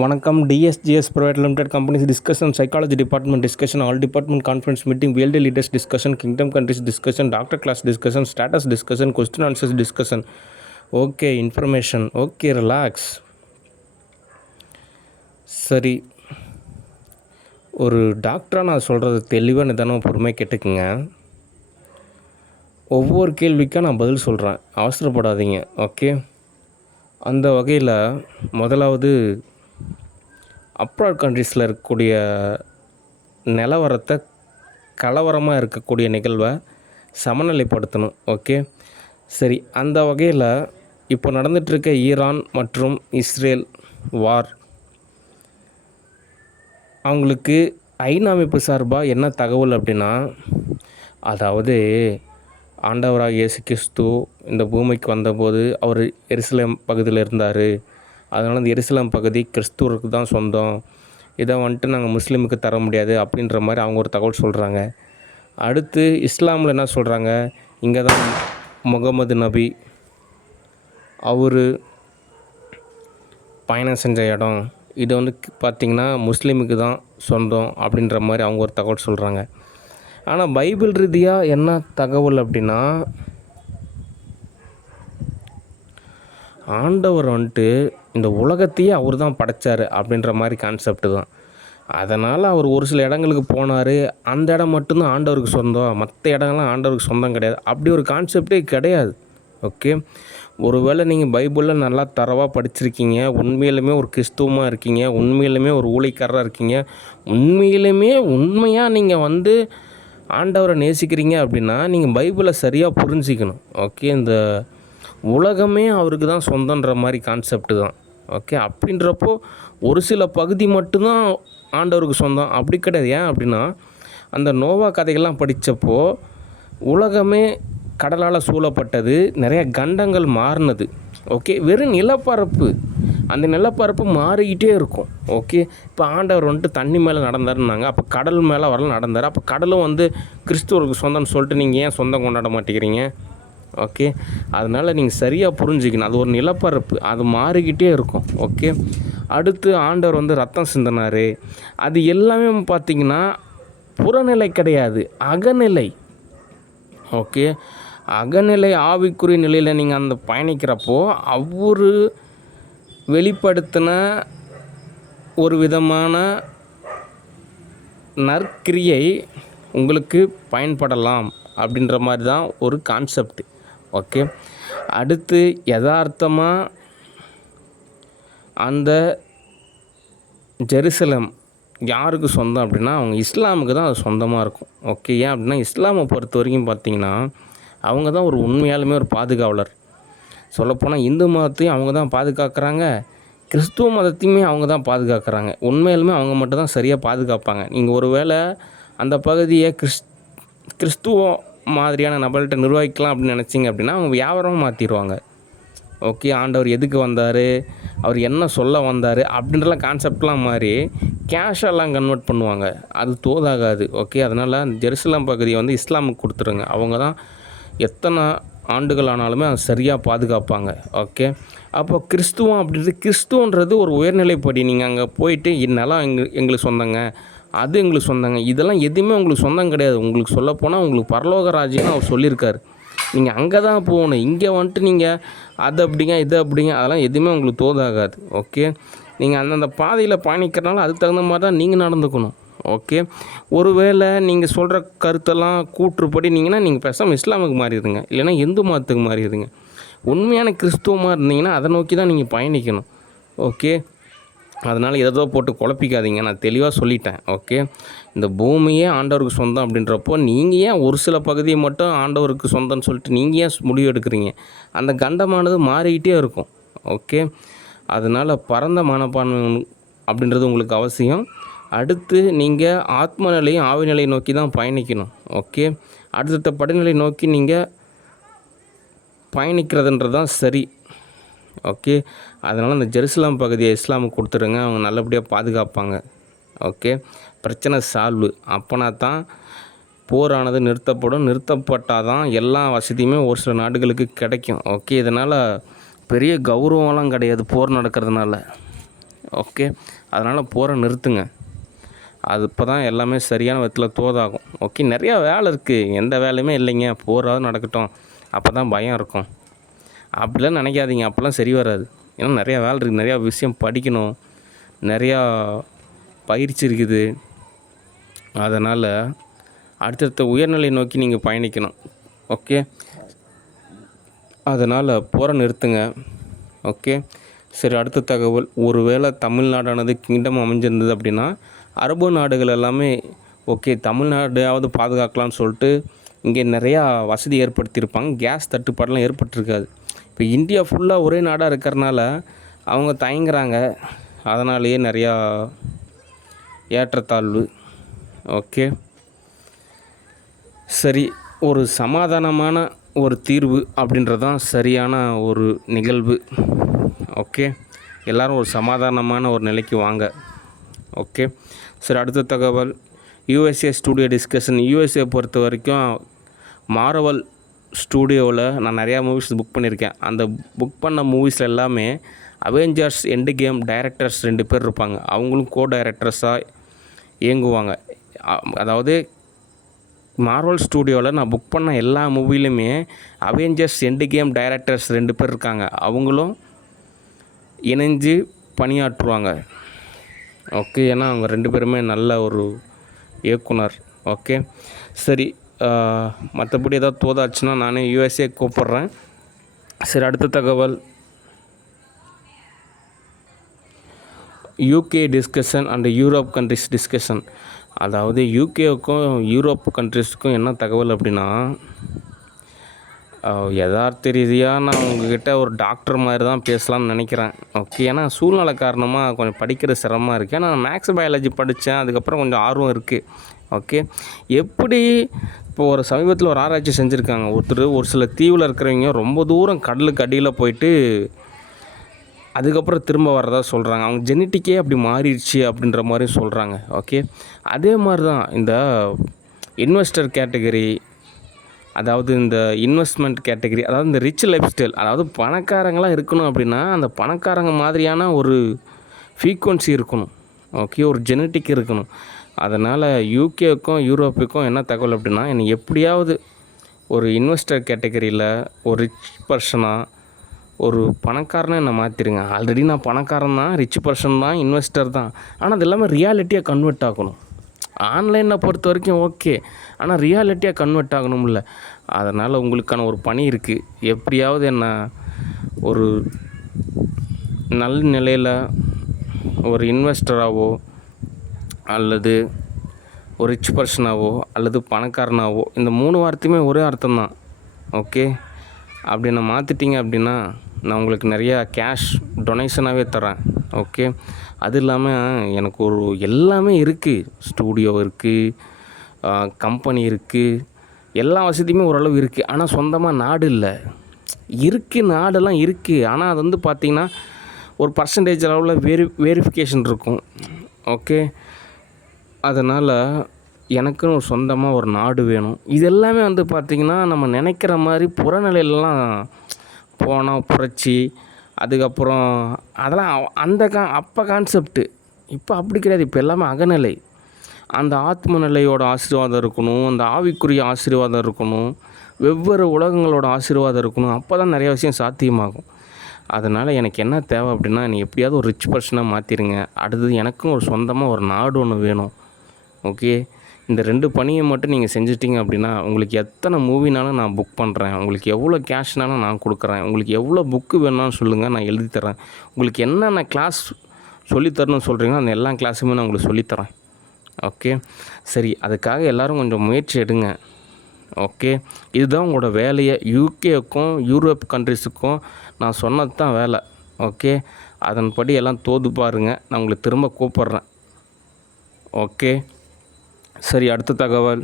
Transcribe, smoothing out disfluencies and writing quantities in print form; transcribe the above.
வணக்கம். DSGS private limited companies discussion, psychology department discussion, all department conference meeting, world leaders discussion, kingdom countries discussion, doctor class discussion, status discussion, question answers discussion. Okay, information. Okay, relax. சரி, ஒரு டாக்டராக நான் சொல்கிறது தெளிவாக நிதானமாக பொறுமையாக கேட்டுக்குங்க. ஒவ்வொரு கேள்விக்கும் நான் பதில் சொல்கிறேன், அவசரப்படாதீங்க. ஓகே, அந்த வகையில் முதலாவது அப்ராட் கண்ட்ரீஸில் இருக்கக்கூடிய நிலவரத்தை, கலவரமாக இருக்கக்கூடிய நிகழ்வை சமநிலைப்படுத்தணும். ஓகே, சரி. அந்த வகையில் இப்போ நடந்துகிட்ருக்க ஈரான் மற்றும் இஸ்ரேல் வார், அவங்களுக்கு ஐநா அமைப்பு சார்பாக என்ன தகவல் அப்படின்னா, அதாவது ஆண்டவராக இயேசு கிறிஸ்து இந்த பூமிக்கு வந்தபோது அவர் எருசலேம் பகுதியில் இருந்தார். அதனால் அந்த எருசலேம் பகுதி கிறிஸ்துவருக்கு தான் சொந்தம். இதை வந்துட்டு நாங்கள் முஸ்லீமுக்கு தர முடியாது அப்படின்ற மாதிரி அவங்க ஒரு தகவல் சொல்கிறாங்க. அடுத்து இஸ்லாமில் என்ன சொல்கிறாங்க, இங்கே தான் முகமது நபி அவர் பயணம் செஞ்ச இடம், இது வந்து பார்த்திங்கன்னா முஸ்லீமுக்கு தான் சொந்தம் அப்படின்ற மாதிரி அவங்க ஒரு தகவல் சொல்கிறாங்க. ஆனால் பைபிள் ரீதியாக என்ன தகவல் அப்படின்னா, ஆண்டவர் வந்துட்டு இந்த உலகத்தையே அவர் தான் படைத்தார் அப்படின்ற மாதிரி கான்செப்ட் தான். அதனால் அவர் ஒரு சில இடங்களுக்கு போனார், அந்த இடம் மட்டும்தான் ஆண்டவருக்கு சொந்தம், மற்ற இடங்கள்லாம் ஆண்டவருக்கு சொந்தம் கிடையாது, அப்படி ஒரு கான்செப்டே கிடையாது. ஓகே, ஒருவேளை நீங்கள் பைபிளில் நல்லா தரவாக படிச்சிருக்கீங்க, உண்மையிலுமே ஒரு கிறிஸ்துவமாக இருக்கீங்க, உண்மையிலுமே ஒரு ஊழியக்காரராக இருக்கீங்க, உண்மையாக நீங்கள் வந்து ஆண்டவரை நேசிக்கிறீங்க அப்படின்னா நீங்கள் பைபிளை சரியாக புரிஞ்சிக்கணும். ஓகே, இந்த உலகமே அவருக்கு தான் சொந்தன்ற மாதிரி கான்செப்டு தான். ஓகே, அப்படின்றப்போ ஒரு சில பகுதி மட்டும்தான் ஆண்டவருக்கு சொந்தம் அப்படி கிடையாது. ஏன் அப்படின்னா, அந்த நோவா கதைகள்லாம் படித்தப்போ உலகமே கடலால் சூழப்பட்டது, நிறைய கண்டங்கள் மாறினது. ஓகே, வெறும் நிலப்பரப்பு, அந்த நிலப்பரப்பு மாறிக்கிட்டே இருக்கும். ஓகே, இப்போ ஆண்டவர் வந்துட்டு தண்ணி மேலே நடந்தாருன்னாங்க, அப்போ கடல் மேலே வரலாம் நடந்தார், அப்போ கடலும் வந்து கிறிஸ்துவருக்கு சொந்தம்னு சொல்லிட்டு நீங்கள் ஏன் சொந்தம் கொண்டாட மாட்டேங்கிறீங்க? ஓகே, அதனால் நீங்கள் சரியாக புரிஞ்சுக்கணும், அது ஒரு நிலப்பரப்பு, அது மாறிக்கிட்டே இருக்கும். ஓகே, அடுத்து ஆண்டவர் வந்து ரத்தம் சிந்தினார், அது எல்லாமே பார்த்திங்கன்னா புறநிலை கிடையாது, அகநிலை. ஓகே, அகநிலை ஆவிக்குரிய நிலையில் நீங்கள் அந்த பயணிக்கிறப்போ அவர் வெளிப்படுத்தின ஒரு விதமான நற்கிரியை உங்களுக்கு பயன்படலாம் அப்படின்ற மாதிரி தான் ஒரு கான்செப்ட். ஓகே, அடுத்து யதார்த்தமாக அந்த ஜெருசலம் யாருக்கு சொந்தம் அப்படின்னா, அவங்க இஸ்லாமுக்கு தான் அது சொந்தமாக இருக்கும். ஓகே, ஏன் அப்படின்னா இஸ்லாமை பொறுத்த வரைக்கும் பார்த்திங்கன்னா அவங்க தான் ஒரு உண்மையாலுமே ஒரு பாதுகாவலர். சொல்லப்போனால் இந்து மதத்தையும் அவங்க தான் பாதுகாக்கிறாங்க, கிறிஸ்துவ மதத்தையுமே அவங்க தான் பாதுகாக்கிறாங்க. உண்மையிலுமே அவங்க மட்டும் தான் சரியாக பாதுகாப்பாங்க. நீங்கள் ஒரு வேளை அந்த பகுதியை கிறிஸ்துவ மாதிரியான நபர்கிட்ட நிர்வகிக்கலாம் அப்படின்னு நினச்சிங்க அப்படின்னா அவங்க வியாபாரமாக மாற்றிடுவாங்க. ஓகே, ஆண்டவர் எதுக்கு வந்தார், அவர் என்ன சொல்ல வந்தார் அப்படின்றலாம் கான்செப்ட்லாம் மாதிரி கேஷெல்லாம் கன்வெர்ட் பண்ணுவாங்க, அது தோதாகாது. ஓகே, அதனால் ஜெருசலம் பகுதியை வந்து இஸ்லாமுக்கு கொடுத்துருங்க, அவங்க தான் எத்தனை ஆண்டுகள் ஆனாலுமே அது சரியாக பாதுகாப்பாங்க. ஓகே, அப்போ கிறிஸ்துவம் அப்படின்றது, கிறிஸ்துவன்றது ஒரு உயர்நிலைப்படி. நீங்கள் அங்கே போயிட்டு இந்நெலம் எங்களுக்கு சொந்தங்க, அது எங்களுக்கு சொந்தங்க, இதெல்லாம் எதுவுமே உங்களுக்கு சொந்தம் கிடையாது. உங்களுக்கு சொல்லப்போனால் உங்களுக்கு பரலோக ராஜ்யம்னு அவர் சொல்லியிருக்காரு, நீங்கள் அங்கே தான் போகணும். இங்கே வந்துட்டு நீங்கள் அது அப்படிங்க இது அப்படிங்க அதெல்லாம் எதுவுமே உங்களுக்கு தோதாகாது. ஓகே, நீங்கள் அந்தந்த பாதையில் பயணிக்கிறனால அதுக்கு தகுந்த மாதிரி தான் நீங்கள் நடந்துக்கணும். ஓகே, ஒருவேளை நீங்கள் சொல்கிற கருத்தெல்லாம் கூற்றுப்படி நீங்கள் பேசாமல் இஸ்லாமுக்கு மாறிடுங்க, இல்லைன்னா இந்து மதத்துக்கு மாறிடுங்க. உண்மையான கிறிஸ்துவமாக இருந்தீங்கன்னா அதை நோக்கி தான் நீங்கள் பயணிக்கணும். ஓகே, அதனால் ஏதோ போட்டு குழப்பிக்காதீங்க, நான் தெளிவாக சொல்லிட்டேன். ஓகே, இந்த பூமியே ஆண்டவருக்கு சொந்தம் அப்படின்றப்போ நீங்கள் ஏன் ஒரு சில பகுதியை மட்டும் ஆண்டவருக்கு சொந்தம்னு சொல்லிட்டு நீங்கள் ஏன் முடிவு எடுக்கிறீங்க? அந்த கண்டமானது மாறிக்கிட்டே இருக்கும். ஓகே, அதனால் பரந்த மனப்பான்மை அப்படின்றது உங்களுக்கு அவசியம். அடுத்து நீங்கள் ஆத்ம நிலையும் ஆவி நிலையை நோக்கி தான் பயணிக்கணும். ஓகே, அடுத்த படிநிலை நோக்கி நீங்கள் பயணிக்கிறதுன்றது தான் சரி. ஓகே, அதனால் அந்த ஜெருசலம் பகுதியை இஸ்லாமுக்கு கொடுத்துருங்க, அவங்க நல்லபடியாக பாதுகாப்பாங்க. ஓகே, பிரச்சனை சால்வு. அப்போனா தான் போரானது நிறுத்தப்படும், நிறுத்தப்பட்டால் தான் எல்லா வசதியுமே ஒரு சில நாடுகளுக்கு கிடைக்கும். ஓகே, இதனால் பெரிய கௌரவம்லாம் கிடையாது போர் நடக்கிறதுனால. ஓகே, அதனால் போரை நிறுத்துங்க. அது இப்போ தான் எல்லாமே சரியான விதத்தில் தோதாகும். ஓகே, நிறையா வேலை இருக்குது, எந்த வேலையுமே இல்லைங்க, போராவது நடக்கட்டும், அப்போ தான் பயம் இருக்கும். அப்படிலாம் நினைக்காதீங்க, அப்போல்லாம் சரி வராது. ஏன்னா நிறையா வேலை இருக்குது, நிறையா விஷயம் படிக்கணும், நிறையா பயிற்சி இருக்குது. அதனால் அடுத்தடுத்த உயர்நிலை நோக்கி நீங்கள் பயணிக்கணும். ஓகே, அதனால் போரை நிறுத்துங்க. ஓகே, சரி, அடுத்த தகவல். ஒருவேளை தமிழ்நாடானது கிங்டம் அமைஞ்சிருந்தது அப்படின்னா அரபு நாடுகள் எல்லாமே ஓகே தமிழ்நாடாவது பாதுகாக்கலாம்னு சொல்லிட்டு இங்கே நிறையா வசதி ஏற்படுத்தியிருப்பாங்க. கேஸ் தட்டுப்பாடெலாம் ஏற்பட்டிருக்காது. இப்போ இந்தியா ஃபுல்லாக ஒரே நாடாக இருக்கிறனால அவங்க தயங்குறாங்க. அதனாலேயே நிறையா ஏற்றத்தாழ்வு. ஓகே, சரி, ஒரு சமாதானமான ஒரு தீர்வு அப்படின்றது தான் சரியான ஒரு நிகழ்வு. ஓகே, எல்லோரும் ஒரு சமாதானமான ஒரு நிலைக்கு வாங்க. ஓகே, சரி, அடுத்த தகவல். USA studio discussion. யூஎஸ்ஏ பொறுத்த வரைக்கும் மார்வல் ஸ்டூடியோவில் நான் நிறையா மூவிஸ் புக் பண்ணியிருக்கேன். அந்த புக் பண்ண மூவிஸில் எல்லாமே அவெஞ்சர்ஸ் எண்டு கேம் டைரக்டர்ஸ் 2 பேர் இருப்பாங்க. அவங்களும் கோ டைரக்டர்ஸாக இயங்குவாங்க. அதாவது மார்வல் ஸ்டூடியோவில் நான் புக் பண்ண எல்லா மூவிலையுமே அவெஞ்சர்ஸ் எண்டு கேம் டைரக்டர்ஸ் 2 பேர் இருக்காங்க. அவங்களும் இணைஞ்சு பணியாற்றுவாங்க. ஓகே, ஏன்னா அவங்க 2 பேருமே நல்ல ஒரு இயக்குனர். ஓகே, சரி, மற்றபடி ஏதாவது தோதாச்சுன்னா நானே யூஎஸ்ஏ கூப்பிட்றேன். சரி, அடுத்த தகவல். UK discussion and Europe countries discussion. அதாவது யூகேவுக்கும் யூரோப் கண்ட்ரிஸுக்கும் என்ன தகவல் அப்படின்னா, யதார்த்த ரீதியாக நான் உங்ககிட்ட ஒரு டாக்டர் மாதிரி தான் பேசலாம்னு நினைக்கிறேன். ஓகே, ஏன்னா சூழ்நிலை காரணமாக கொஞ்சம் படிக்கிறது சிரமமாக இருக்குது. ஏன்னா நான் மேக்ஸ் பயாலஜி படித்தேன், அதுக்கப்புறம் கொஞ்சம் ஆர்வம் இருக்குது. ஓகே, எப்படி இப்போ ஒரு சமீபத்தில் ஒரு ஆராய்ச்சி செஞ்சுருக்காங்க. ஒரு சில தீவில் இருக்கிறவங்க ரொம்ப தூரம் கடலுக்கு அடியில் போயிட்டு அதுக்கப்புறம் திரும்ப வர்றதா சொல்கிறாங்க. அவங்க ஜெனட்டிக்கே அப்படி மாறிடுச்சு அப்படின்ற மாதிரி சொல்கிறாங்க. ஓகே, அதே மாதிரி தான் இந்த இன்வெஸ்டர் கேட்டகரி, அதாவது இந்த இன்வெஸ்ட்மெண்ட் கேட்டகரி, அதாவது இந்த ரிச் லைஃப் ஸ்டைல், அதாவது பணக்காரங்களாம் இருக்கணும் அப்படின்னா அந்த பணக்காரங்க மாதிரியான ஒரு ஃப்ரீக்வன்சி இருக்கணும். ஓகே, ஒரு ஜெனட்டிக் இருக்கணும். அதனால் யூகேவுக்கும் யூரோப்புக்கும் என்ன தகவல் அப்படின்னா, என்னை எப்படியாவது ஒரு இன்வெஸ்டர் கேட்டகரியில் ஒரு ரிச் பர்சனாக ஒரு பணக்காரனை என்னை மாற்றிடுங்க. ஆல்ரெடி நான் பணக்காரன் தான், ரிச் பர்சன் தான், இன்வெஸ்டர் தான். ஆனால் அது எல்லாமே ரியாலிட்டியாக கன்வெர்ட் ஆகணும். ஆன்லைனில் பொறுத்த வரைக்கும் ஓகே, ஆனால் ரியாலிட்டியாக கன்வெர்ட் ஆகணும்ல. அதனால் உங்களுக்கான ஒரு பணி இருக்குது. எப்படியாவது என்ன ஒரு நல்ல நிலையில் ஒரு இன்வெஸ்டராகவோ அல்லது ஒரு ரிச் பர்சனாகவோ அல்லது பணக்காரனாகவோ, இந்த 3 வார்த்தையுமே ஒரே அர்த்தம் தான். ஓகே, அப்படி நான் மாற்றிட்டீங்க அப்படின்னா நான் உங்களுக்கு நிறையா கேஷ் டொனேஷனாகவே தரேன். ஓகே, அது இல்லாமல் எனக்கு ஒரு எல்லாமே இருக்குது. ஸ்டூடியோ இருக்குது, கம்பெனி இருக்குது, எல்லா வசதியுமே ஓரளவு இருக்குது. ஆனால் சொந்தமாக நாடு இல்லை. இருக்குது, நாடெல்லாம் இருக்குது. ஆனால் அது வந்து பார்த்திங்கன்னா ஒரு பர்சன்டேஜ் அளவில் வெரிஃபிகேஷன் இருக்கும். ஓகே, அதனால் எனக்குன்னு ஒரு சொந்தமாக ஒரு நாடு வேணும். இது எல்லாமே வந்து பார்த்திங்கன்னா நம்ம நினைக்கிற மாதிரி புறநிலையிலலாம் போனால் புரட்சி, அதுக்கப்புறம் அதெல்லாம் அந்த அப்போ கான்செப்ட்டு. இப்போ அப்படி கிடையாது. இப்போ எல்லாமே அகநிலை. அந்த ஆத்ம நிலையோட ஆசீர்வாதம் இருக்கணும், அந்த ஆவிக்குரிய ஆசீர்வாதம் இருக்கணும், வெவ்வேறு உலகங்களோட ஆசீர்வாதம் இருக்கணும். அப்போ தான் நிறைய விஷயம் சாத்தியமாகும். அதனால் எனக்கு என்ன தேவை அப்படின்னா, நீ எப்படியாவது ஒரு ரிச் பர்சனாக மாற்றிடுங்க. அடுத்தது எனக்கும் ஒரு சொந்தமாக ஒரு நாடு ஒன்று வேணும். ஓகே, இந்த 2 பணியை மட்டும் நீங்கள் செஞ்சிட்டிங்க அப்படின்னா உங்களுக்கு எத்தனை மூவினாலும் நான் புக் பண்ணுறேன். உங்களுக்கு எவ்வளோ கேஷ்னாலும் நான் கொடுக்குறேன். உங்களுக்கு எவ்வளோ புக்கு வேணும்னு சொல்லுங்கள், நான் எழுதி தரேன். உங்களுக்கு என்னென்ன கிளாஸ் சொல்லித்தரணும்னு சொல்கிறீங்களோ அந்த எல்லா கிளாஸுமே நான் உங்களுக்கு சொல்லித்தரேன். ஓகே, சரி, அதுக்காக எல்லோரும் கொஞ்சம் முயற்சி எடுங்க. ஓகே, இதுதான் உங்களோட வேலையை. யூகேவுக்கும் யூரோப் கண்ட்ரிஸுக்கும் நான் சொன்னது தான் வேலை. ஓகே, அதன்படி எல்லாம் தோது பாருங்கள். நான் உங்களை திரும்ப கூப்பிட்றேன். ஓகே, சரி, அடுத்த தகவல்.